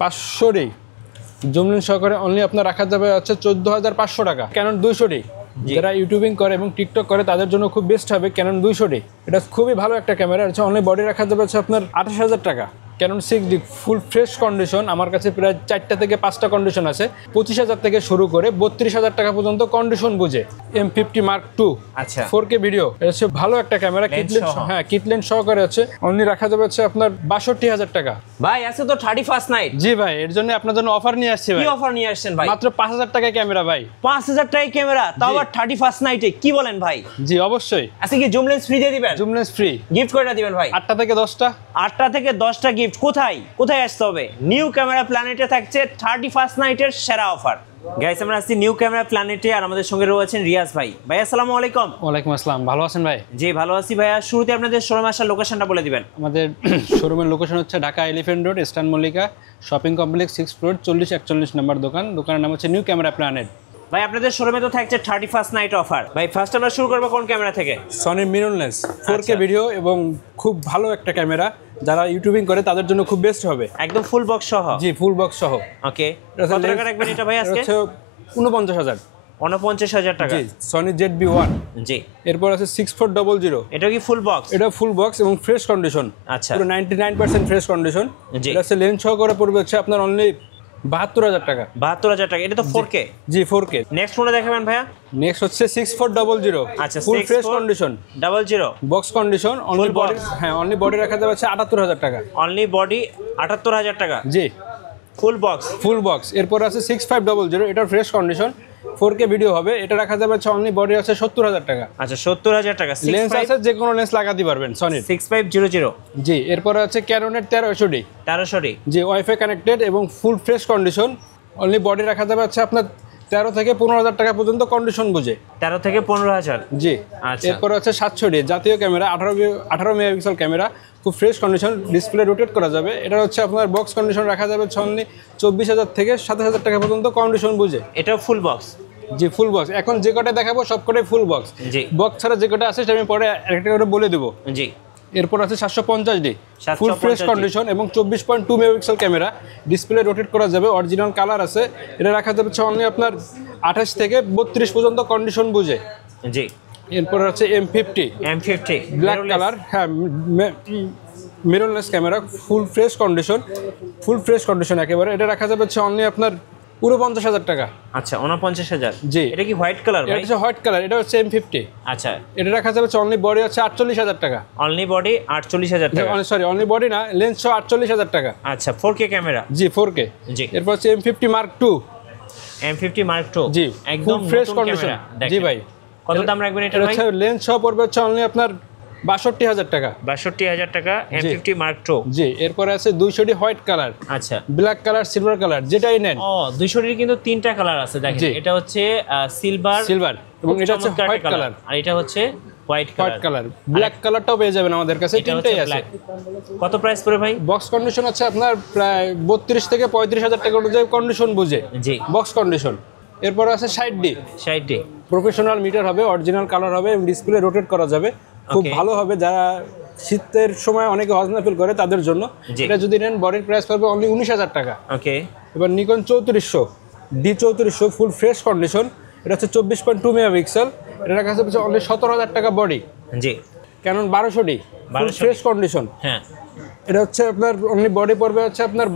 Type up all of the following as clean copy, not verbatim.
500 zoom lens সহকারে only আপনার রাখা যাবে হচ্ছে 14,500 টাকা। ক্যানন 200 যারা ইউটিউবিং করে এবং টিকটক করে তাদের জন্য খুব বেস্ট হবে ক্যানন 200। এটা খুবই ভালো একটা ক্যামেরা। হচ্ছে অনলি বডি রাখা যাবে হচ্ছে আপনার 28,000 টাকা। ক্যানন 6D ফুল ফ্রেশ কন্ডিশন, আমার কাছে প্রায় 4টা থেকে 5টা কন্ডিশন আছে। 25,000 থেকে শুরু করে 32,000 টাকা পর্যন্ত কন্ডিশন বুঝে। M50 Mark II, আচ্ছা 4K ভিডিও। এটা হচ্ছে ভালো একটা ক্যামেরা, হ্যাঁ কিট লেন্স সহকারে আছে। অনলি রাখা যাবে হচ্ছে আপনার 62,000 টাকা। ভাই আজকে তো 31st নাইট। জি ভাই, এর জন্য আপনার জন্য অফার নিয়ে আসছি ভাই। কি অফার নিয়ে আসছেন ভাই? মাত্র 5,000 টাকায় ক্যামেরা ভাই। 5,000 টাকায় ক্যামেরা, তাও আবার 31st নাইটে, কি বলেন ভাই? জি অবশ্যই। আজকে কি জুম লেন্স ফ্রি দিয়ে দিবেন? Zoom lens free. গিফট কয়টা দিবেন ভাই? 8টা থেকে 10টা। 8টা থেকে 10টা গিফট। কোথায় আসতে হবে? নিউ ক্যামেরা প্ল্যানেটে থাকছে 31st নাইটের সেরা অফার। গাইস আমরা আসছি নিউ ক্যামেরা প্ল্যানেটে, আর আমাদের সঙ্গে রয়েছেন রিয়াজ ভাই। ভাই আসসালামু আলাইকুম। ওয়ালাইকুম আসসালাম, ভালো আছেন ভাই? জি ভালো আছি ভাইয়া। শুরুতে আপনাদের শোরুমে আসার লোকেশনটা বলে দিবেন। আমাদের শোরুমের লোকেশন হচ্ছে Dhaka elephant road, eastern Mallika shopping complex 6 floor 4041 নম্বর দোকান। দোকানের নাম হচ্ছে নিউ ক্যামেরা প্ল্যানেট। ভাই আপনাদের শোরুমে তো থাকছে 31st নাইট অফার। ভাই ফার্স্ট আমরা শুরু করবো কোন ক্যামেরা থেকে? সনি মিররলেস 4K ভিডিও এবং খুব ভালো একটা ক্যামেরা। যারা ইউটিউবিং করে তাদের জন্য খুব বেস্ট হবে। একদম ফুল বক্স সহ? জি ফুল বক্স সহ। ওকে, কত টাকা রাখবেন এটা ভাই আজকে? 49,000। 49,000 টাকা। জি সনি ZB-1। জি এরপর আছে 6400। এটা কি ফুল বক্স? এটা ফুল বক্স এবং ফ্রেশ কন্ডিশন। আচ্ছা পুরো 99% ফ্রেশ কন্ডিশন। জি। এটা আছে লেন্স সহকারে পড়বে হচ্ছে আপনার অনলি 72,000 টাকা। 72,000 টাকা। এটা তো 4K। জি 4K। নেক্সট কোনটা দেখাবেন ভাইয়া? নেক্সট হচ্ছে 6400। আচ্ছা ফুল fresh condition, 6400 box condition. Only box। Body, হ্যাঁ অনলি বডি রাখা যাবে হচ্ছে 78,000 টাকা। অনলি বডি 78,000 টাকা। জি ফুল বক্স। Full box. এরপর আছে 6500, এটা ফ্রেশ কন্ডিশন 4K ভিডিও হবে। এটা রাখা যাবে হচ্ছে অনলি বডি আছে 70,000 টাকা। আচ্ছা 70,000 টাকা। লেন্স আছে যে কোনো লেন্স লাগাতে পারবেন সনির। 6500। জি এরপর আছে ক্যাননের 1300D। 1300 জি ওয়াইফাই কানেক্টেড এবং ফুল ফ্রেশ কন্ডিশন। অনলি বডি রাখা যাবে হচ্ছে আপনার 13 থেকে 15,000 টাকা পর্যন্ত কন্ডিশন বুঝে। 13 থেকে 15,000। জি আচ্ছা এরপর আছে 700D জাতীয় ক্যামেরা, 18 মেগাপিক্সেল ক্যামেরা, খুব ফ্রেশ কন্ডিশন, ডিসপ্লে রোটেট করা যাবে। এটা হচ্ছে আপনার বক্স কন্ডিশন রাখা যাবে অনলি 24,000 থেকে 27,000 টাকা পর্যন্ত কন্ডিশন বুঝে। এটাও ফুল বক্স? জি ফুল বক্স। এখন যে কটা দেখাবো সব কটাই ফুল বক্স। জি বক্স ছাড়া যে কটা আছে সেটা আমি পরে একটা করে বলে দেবো। জি এরপর আছে 750D ফুল 750D ফ্রেশ কন্ডিশন এবং 24.2 মেগাপিক্সেল ক্যামেরা, ডিসপ্লে রোটেট করা যাবে, অরিজিনাল কালার আছে। এটা রাখা যাবে অনলি আপনার 28 থেকে 32 পর্যন্ত কন্ডিশন বুঝে। জি এরপর আছে M50 ব্ল্যাক কালার, হ্যাঁ মিররলেস ক্যামেরা, ফুল ফ্রেশ কন্ডিশন একেবারে। এটা রাখা যাবে অনলি আপনার 49,000 টাকা। আচ্ছা 49,000। জি এটা কি হোয়াইট কালার এটা ভাই? হচ্ছে হোয়াইট কালার। এটা হচ্ছে M50। আচ্ছা এটা রাখা যাবে অনলি বডি হচ্ছে 48,000 টাকা। অনলি বডি 48,000 টাকা। সরি অনলি বডি না, লেন্স সহ 48,000 টাকা। আচ্ছা 4K ক্যামেরা? জি 4K। জি এরপর হচ্ছে M50 Mark II। M50 Mark II জি একদম ফ্রেশ নতুন কন্ডিশন। ক্যামেরা। জি ভাই। কত দাম রাখবেন এটা এটা ভাই? হচ্ছে লেন্স সহ পড়বে হচ্ছে অনলি আপনার 62,000 টাকা। 62,000 টাকা M50 Mark II। জি এরপরে আছে 200D হোয়াইট কালার, আচ্ছা ব্ল্যাক কালার, সিলভার কালার, যেটাই নেন। ও 200 এর কিন্তু তিনটা কালার আছে দেখেন। জি। এটা হচ্ছে সিলভার এবং এটা হচ্ছে হোয়াইট কালার। আর এটা হচ্ছে হোয়াইট কালার। ব্ল্যাক কালারটাও পেয়ে যাবেন আমাদের কাছে, তিনটাই আছে। কত প্রাইস পড়ে ভাই? বক্স কন্ডিশন আছে আপনার প্রায় 32 থেকে 35,000 টাকা অনুযায়ী কন্ডিশন বুঝে। জি বক্স কন্ডিশন। এরপর আছে 60D প্রফেশনাল মিটার হবে, অরিজিনাল কালার হবে এবং ডিসপ্লে রোটেট করা যাবে। খুব ভালো হবে যারা শীতের সময় অনেকে হজনা ফিল করে তাদের জন্য। এটা যদি নেন বডির প্রাইস পাবে অনলি 19,000 টাকা। ওকে। এবার নিকন 3400 ফুল ফ্রেশ কন্ডিশন। এটা হচ্ছে 24.2 মেগাপিক্সেল। এটা রাখা যাচ্ছে অনলি 17,000 টাকা বডি। জি Canon 1200D full fresh condition. হ্যাঁ এটা হচ্ছে আপনার অনলি বডি পড়বে হচ্ছে আপনার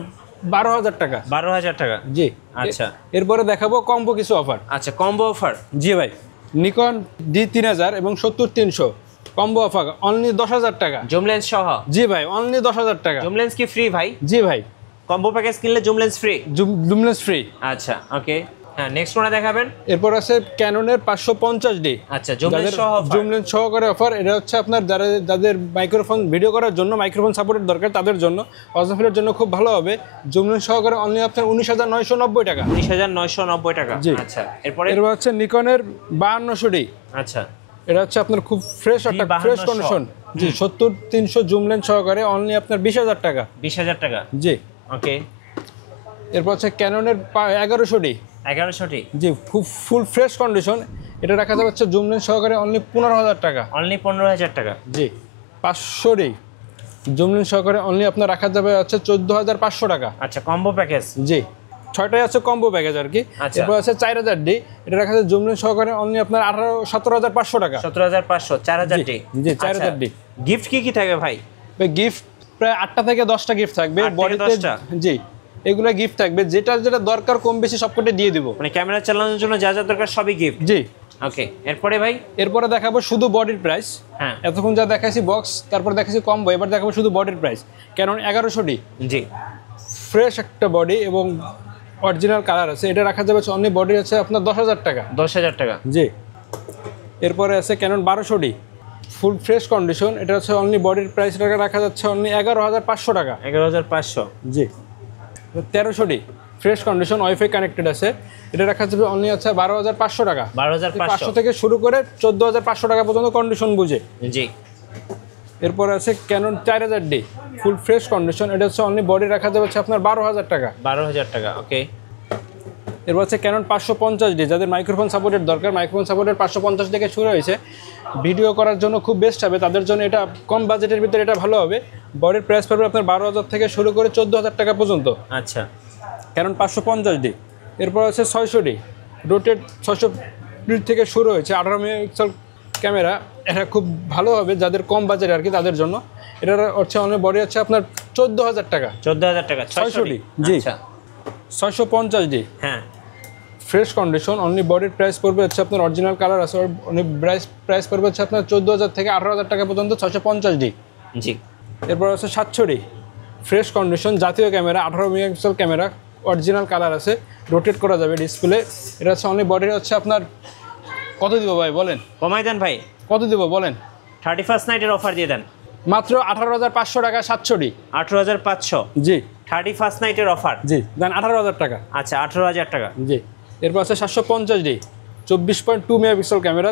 12,000 টাকা। 12,000 টাকা। জি আচ্ছা এরপরে দেখাবো কম্বো কিছু অফার। আচ্ছা কম্বো অফার? জি ভাই, নিকন D3000 এবং 70-300 কম্বো অফার অনলি 10,000 টাকা। জুম লেন্স সহ? জি ভাই অনলি 10,000 টাকা। জুম লেন্স কি ফ্রি ভাই? জি ভাই, কম্বো প্যাকেজ কিনলে zoom lens free? Zoom lens free. আচ্ছা ওকে। হ্যাঁ নেক্সট কোনটা দেখাবেন? এরপর আছে ক্যাননের 550D। আচ্ছা জুম লেন্স সহ অফার? জুম লেন্স সহকারে অফার। এটা হচ্ছে আপনার যাদের মাইক্রোফোন ভিডিও করার জন্য মাইক্রোফোন সাপোর্টের দরকার তাদের জন্য, অজনাফিলের জন্য খুব ভালো হবে। জুম লেন্স সহকারে অনলি আপনার 19,990 টাকা। 19,990 টাকা। জি। আচ্ছা এরপরে? এরপর হচ্ছে নিকনের 5200D। আচ্ছা এটা হচ্ছে আপনার খুব ফ্রেশ একটা ফ্রেশ কন্ডিশন। জি 70-300 জুম লেন্স সহকারে অনলি আপনার 20,000 টাকা। 20,000 টাকা। জি ওকে। এরপর হচ্ছে ক্যাননের 1100D। 1100D জি খুব ফুল ফ্রেশ কন্ডিশন। এটা রাখা যাবে হচ্ছে জুম লেন্স সহকারে অনলি 15,000 টাকা। অনলি 15,000 টাকা। জি 500D জুম লেন্স সহকারে অনলি আপনার রাখা যাবে হচ্ছে 14,500 টাকা। আচ্ছা, কম্বো প্যাকেজ। জি, 6টাই আছে কম্বো প্যাকেজ আর কি। আচ্ছা। এরপর আছে 4000D, এটা রাখা যাবে জুম লেন্স সহকারে অনলি আপনার 17,500 টাকা। 17,500, 4000D। জি, 4000D। গিফট কি থাকে ভাই? গিফট প্রায় 8টা থেকে 10টা গিফট থাকবে 8 থেকে বডিতে। 10টা? জি, এগুলো গিফট থাকবে, যেটা যেটা দরকার কম বেশি সবকটা দিয়ে দিব। মানে ক্যামেরা চালানোর জন্য যা যা দরকার সবই গিফট। জি। ওকে, এরপরে ভাই? এরপরে দেখাবো শুধু বডির প্রাইস। হ্যাঁ। এতক্ষণ যা দেখাইছি বক্স, তারপর দেখাইছি কম্বো, এবার দেখাবো শুধু বডির প্রাইস। ক্যানন 1100D, জি। ফ্রেশ একটা বডি এবং অরিজিনাল কালার আছে, এটা রাখা যাবে অনলি বডি আছে আপনার 10,000 টাকা। 10,000 টাকা। জি। এরপরে আছে Canon 1200D, full fresh condition, এটা হচ্ছে অনলি বডির প্রাইস রাখা যাচ্ছে অনলি 11,500 টাকা। 11,500। জি। 1300D, fresh condition, wifi connected আছে, এটা রাখা যাবে অনলি আছে 12,500 টাকা। 12,500 থেকে শুরু করে 14,500 টাকা পর্যন্ত কন্ডিশন বুঝে। জি। এরপর আছে ক্যানন 4000D, ফুল ফ্রেশ কন্ডিশন, এটা হচ্ছে অনলি বডি রাখা যাবে হচ্ছে আপনার 12,000 টাকা। 12,000 টাকা। ওকে। এরপর আছে ক্যানন 550D, যাদের মাইক্রোফোন সাপোর্টের দরকার, মাইক্রোফোন সাপোর্টের 550 থেকে শুরু হয়েছে, ভিডিও করার জন্য খুব বেস্ট হবে তাদের জন্য, এটা কম বাজেটের ভিতরে এটা ভালো হবে। বডির প্রাইস পড়বে আপনার 12,000 থেকে শুরু করে 14,000 টাকা পর্যন্ত। আচ্ছা। Canon 550D। এরপর আছে 600D, রোটেট 600 থেকে শুরু হয়েছে, 18 মেগাপিক্সেল ক্যামেরা, এটা খুব ভালো হবে যাদের কম বাজেট আর কি, তাদের জন্য। এটার হচ্ছে অনেক বডি হচ্ছে আপনার 14,000 টাকা। 14,000 টাকা। 600D। জি। আচ্ছা। 650D, হ্যাঁ। ফ্রেশ কন্ডিশন, অনলি বডির প্রাইস পড়বে হচ্ছে আপনার অরিজিনাল কালার আছে, অনেক প্রাইস পড়বে হচ্ছে আপনার 14,000 থেকে 18,000 টাকা পর্যন্ত। 650D। জি। এরপর আছে 700D, ফ্রেশ কন্ডিশন, জাতীয় camera, 18 megapixel camera, original colour আছে, রোটেট করা যাবে ডিসপ্লে। এটা হচ্ছে অনলি বডির হচ্ছে আপনার কত দিব ভাই বলেন? কমাই দেন ভাই। কত দিব বলেন? 31st নাইটের অফার দিয়ে দেন। মাত্র 18,500 টাকা 700D। 18,500। জি। 31st নাইটের offer. জি, দেন 18,000 টাকা। আচ্ছা, 18,000 টাকা। জি। এরপর আছে 750D, 24.2 মেগাপিক্সেল ক্যামেরা,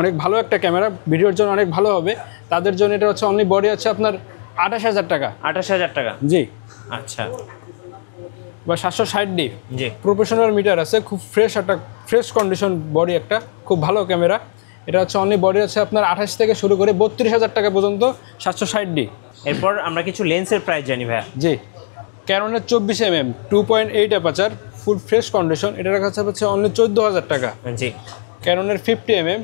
অনেক ভালো একটা ক্যামেরা, ভিডিওর জন্য অনেক ভালো হবে তাদের জন্য। এটা হচ্ছে অনলি বডি আছে আপনার 28,000 টাকা। 28,000 টাকা। জি। আচ্ছা। বা 760D, জি। প্রফেশনাল মিটার আছে, খুব ফ্রেশ কন্ডিশন বডি, একটা খুব ভালো ক্যামেরা, এটা হচ্ছে অনলি বডি আছে আপনার 28 থেকে শুরু করে 32,000 টাকা পর্যন্ত। 760D। এরপর আমরা কিছু লেন্সের প্রাইস জানি ভাইয়া। জি। ক্যাননের 24mm 2.8 অ্যাপাচার, ফুল ফ্রেশ কন্ডিশন, এটা রাখা হচ্ছে অনলি 14,000 টাকা। জি। ক্যাননের 50mm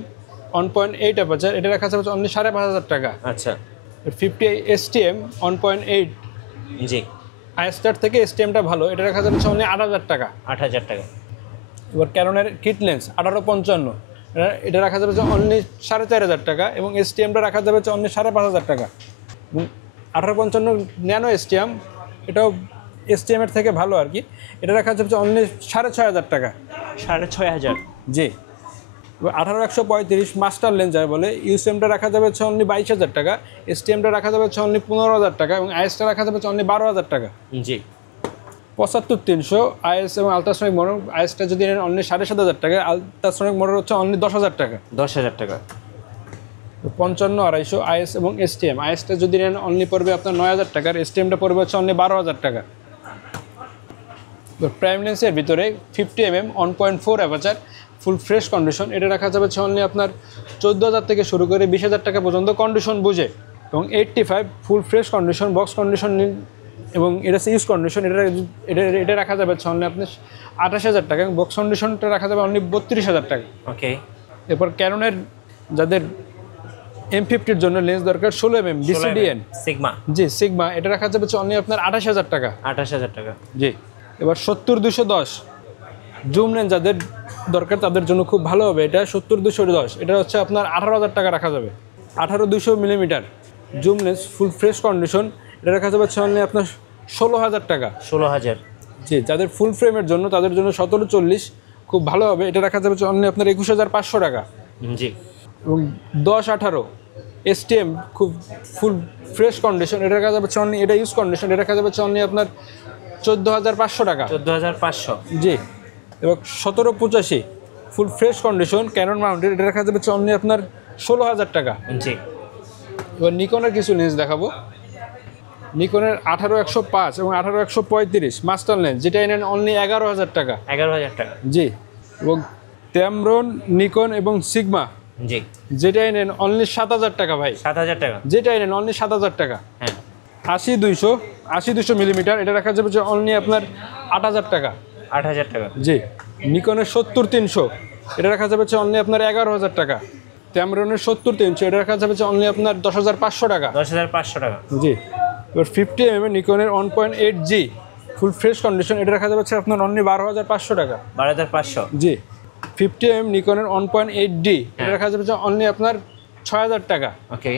1.8 অ্যাপাচার, এটা রাখা হচ্ছে অনলি 5,500 টাকা। আচ্ছা। 50 STM 1.8, জি। আইস্টার থেকে STMটা ভালো, এটা রাখা যাচ্ছে অনলি 8,000 টাকা। 8,000 টাকা। এবার ক্যাননের কিট লেন্স 1855, এটা রাখা যাবে অনলি 4,500 টাকা, এবং STMটা রাখা যাবে অনলি 5,500 টাকা। এবং 1855 ন্যানো STM, এটাও STM এর থেকে ভালো আর কি, এটা রাখা যাবে অনলি 6,500 টাকা। 6,500। জি। এবার 18-135 মাস্টার লেন্স যার বলে, ইউসএমটা রাখা যাবে অনলি 22,000 টাকা, STMটা রাখা যাবে অনলি 15,000 টাকা, এবং আইএসটা রাখা যাবে অনলি 12,000 টাকা। জি। 75-300 আইএস এবং আলট্রাসনিক মোটর, আইএসটা যদি নেন অনলি 7,500 টাকা, আলট্রাসনিক মোটর হচ্ছে অনলি 10,000 টাকা। 10,000 টাকা। 55-250 আইএস এবং STM, আইএসটা যদি নেন অনলি পড়বে আপনার 9,000 টাকার, STMটা পড়বে হচ্ছে অনলি 12,000 টাকা। প্রাইম লেন্সের ভিতরে 50mm 1.4 অ্যাপাচার, ফুল ফ্রেশ কন্ডিশন, এটা রাখা যাবে হচ্ছে আপনার 14,000 থেকে শুরু করে 20,000 টাকা পর্যন্ত কন্ডিশন বুঝে। এবং 85 ফুল ফ্রেশ কন্ডিশন, বক্স কন্ডিশন এবং এটা ইউজ কন্ডিশন, এটা রাখা যাবে হচ্ছে অনলি আপনার 28,000 টাকা, এবং বক্স কন্ডিশনটা রাখা যাবে অনলি 32,000 টাকা। ওকে। এরপর ক্যাননের যাদের M50-র জন্য লেন্স দরকার 16mm BCDN সিগমা। জি, সিগমা, এটা রাখা যাবে অনলি আপনার 28,000 টাকা। 28,000 টাকা। জি। এবার 70-210 জুম লেন্স যাদের দরকার তাদের জন্য খুব ভালো হবে, এটা 70-210, এটা হচ্ছে আপনার 18,000 টাকা রাখা যাবে। 18-200mm জুম লেন্স, ফুল ফ্রেশ কন্ডিশন, এটা রাখা যাবে অনলি আপনার 16,000 টাকা। 16,000। জি। যাদের ফুল ফ্রেমের জন্য তাদের জন্য 17-40 খুব ভালো হবে, এটা রাখা যাবে অনলি আপনার 21,500 টাকা। জি। এবং 10-18 STM, খুব ফুল ফ্রেশ কন্ডিশন, এটা রাখা যাবে অনলি, এটা ইউজ কন্ডিশন, এটা রাখা যাবে অনলি আপনার 14,500 টাকা। 14,500। জি। এবার 17-85 full fresh condition, Canon mounted, এটা রাখা যাবে অনলি আপনার 16,000 টাকা। জি। এবার নিকনের কিছু লেন্স দেখাবো। নিকনের 18-105 এবং 18-135 মাস্টার লেন্স, যেটা এনেন অনলি 11,000 টাকা। 11,000 টাকা। জি। এবং ট্যামরন, নিকন এবং সিগমা জি, যেটাই নেন অনলি 7,000 টাকা ভাই, 7,000 টাকা। যেটাই নেন অনলি 7,000 টাকা। হ্যাঁ, 80-200 মিলিমিটার, এটা রাখা যাবে যে অনলি আপনার 8,000 টাকা। 8,000 টাকা। জি, নিকনের 70-300, এটা রাখা যাবে যে অনলি আপনার 11,000 টাকা। ক্যামেরনের 70-300, এটা রাখা যাবে যে অনলি আপনার 10,500 টাকা। 10,500 টাকা। জি, এবার 50mm নিকনের 1.8G ফুল ফ্রেশ কন্ডিশন, এটা রাখা যাবে হচ্ছে আপনার অনলি 12,500 টাকা। 12,500। জি, 50mm নিকনের 1.8D, এটা রাখা যাবে যে অনলি আপনার 6,000 টাকা। ওকে।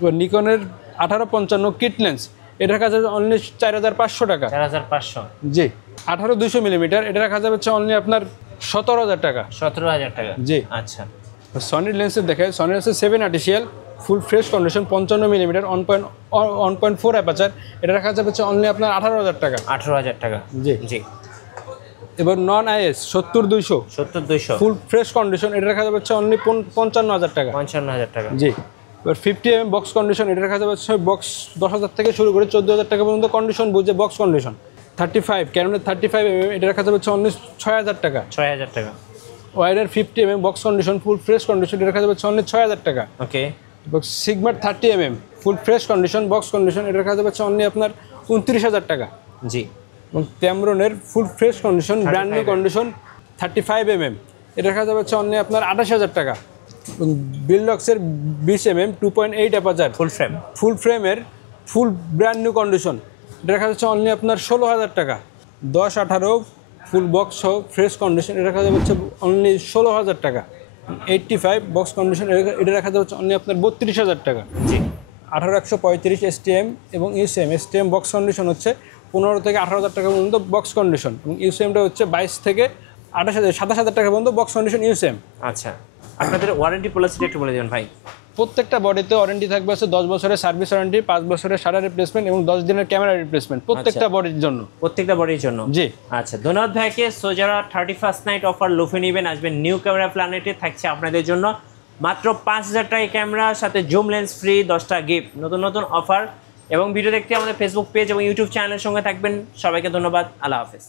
এবার নিকনের 1855 কিট লেন্স, এটা রাখা যাবে অনলি 4,500 টাকা। 4,500। জি, 18-200 মিলিমিটার, এটা রাখা যাবে হচ্ছে অনলি আপনার 17,000 টাকা। 17,000 টাকা। জি। আচ্ছা, সনির লেন্সের দেখায়, সনি লেন্সের 7 আর্টিফিশিয়াল ফুল ফ্রেশ কন্ডিশন 55 মিলিমিটার 1.4 অ্যাপাচার, এটা রাখা যাবে হচ্ছে অনলি আপনার 18,000 টাকা। 18,000 টাকা। জি। জি। এবার নন আইএস 70-200 70-200। ফুল ফ্রেশ কন্ডিশন, এটা রাখা যাবে হচ্ছে অনলি 55,000 টাকা। 55,000 টাকা। জি। এবার 50mm বক্স কন্ডিশন, এটা রাখা যাবে হচ্ছে বক্স 10,000 থেকে শুরু করে 14,000 টাকা পর্যন্ত কন্ডিশন বুঝে বক্স কন্ডিশন। 35 ক্যাননের 35mm, এটা রাখা যাবে হচ্ছে অনলি 6,000 টাকা। 6,000 টাকা। Wider 50mm box condition full fresh condition, এটা রাখা যাবে হচ্ছে অনলি 6,000 টাকা। ওকে। এবং সিগমার 30mm ফুল ফ্রেশ কন্ডিশন বক্স কন্ডিশন, এটা রাখা যাবে হচ্ছে অনলি আপনার 29,000 টাকা। জি। এবং ক্যামরনের full fresh condition brand new condition 35mm, এটা রাখা যাবে হচ্ছে অনলি আপনার 28,000 টাকা। এবং বিলডক্সের 20mm 2.8 অ্যাপাচার ফুল ফ্রেম। ফুল ফ্রেমের ফুল ব্র্যান্ড নিউ কন্ডিশন, এটা রাখা যাচ্ছে অনলি আপনার 16,000 টাকা। 10-18 ফুল বক্স সহ ফ্রেশ কন্ডিশন, এটা রাখা যাবে হচ্ছে অনলি 16,000 টাকা। 85 বক্স কন্ডিশন, এটা রাখা যাবে হচ্ছে অনলি আপনার 32,000 টাকা। জি। 18-135 STM এবং ইউসিএম। STM বক্স কন্ডিশন হচ্ছে 15,000 থেকে 18,000 টাকা পর্যন্ত বক্স কন্ডিশন, এবং ইউসিএমটা হচ্ছে 22 থেকে 27,000 টাকা পর্যন্ত বক্স কন্ডিশন ইউসিএম। আচ্ছা, আপনাদের ওয়ারেন্টি পলিসিটা একটু বলে দেবেন ভাই। প্রত্যেকটা বডিতে ওয়ারেন্টি থাকবে হচ্ছে 10 বছরের সার্ভিস ওয়ারেন্টি, 5 বছরের সারা রিপ্লেসমেন্ট এবং 10 দিনের ক্যামেরা রিপ্লেসমেন্ট প্রত্যেকটা বডির জন্য। প্রত্যেকটা বডির জন্য। জি। আচ্ছা, ধন্যবাদ ভাইকে। সো যারা 31st নাইট অফার লুফে নেবেন, আসবেন নিউ ক্যামেরা প্ল্যানেটে, থাকছে আপনাদের জন্য মাত্র 5,000 টাকা ক্যামেরার সাথে জুম লেন্স ফ্রি, 10টা গিফট, নতুন নতুন অফার। এবং ভিডিও দেখতে আমাদের ফেসবুক পেজ এবং ইউটিউব চ্যানেলের সঙ্গে থাকবেন। সবাইকে ধন্যবাদ। আল্লাহ হাফেজ।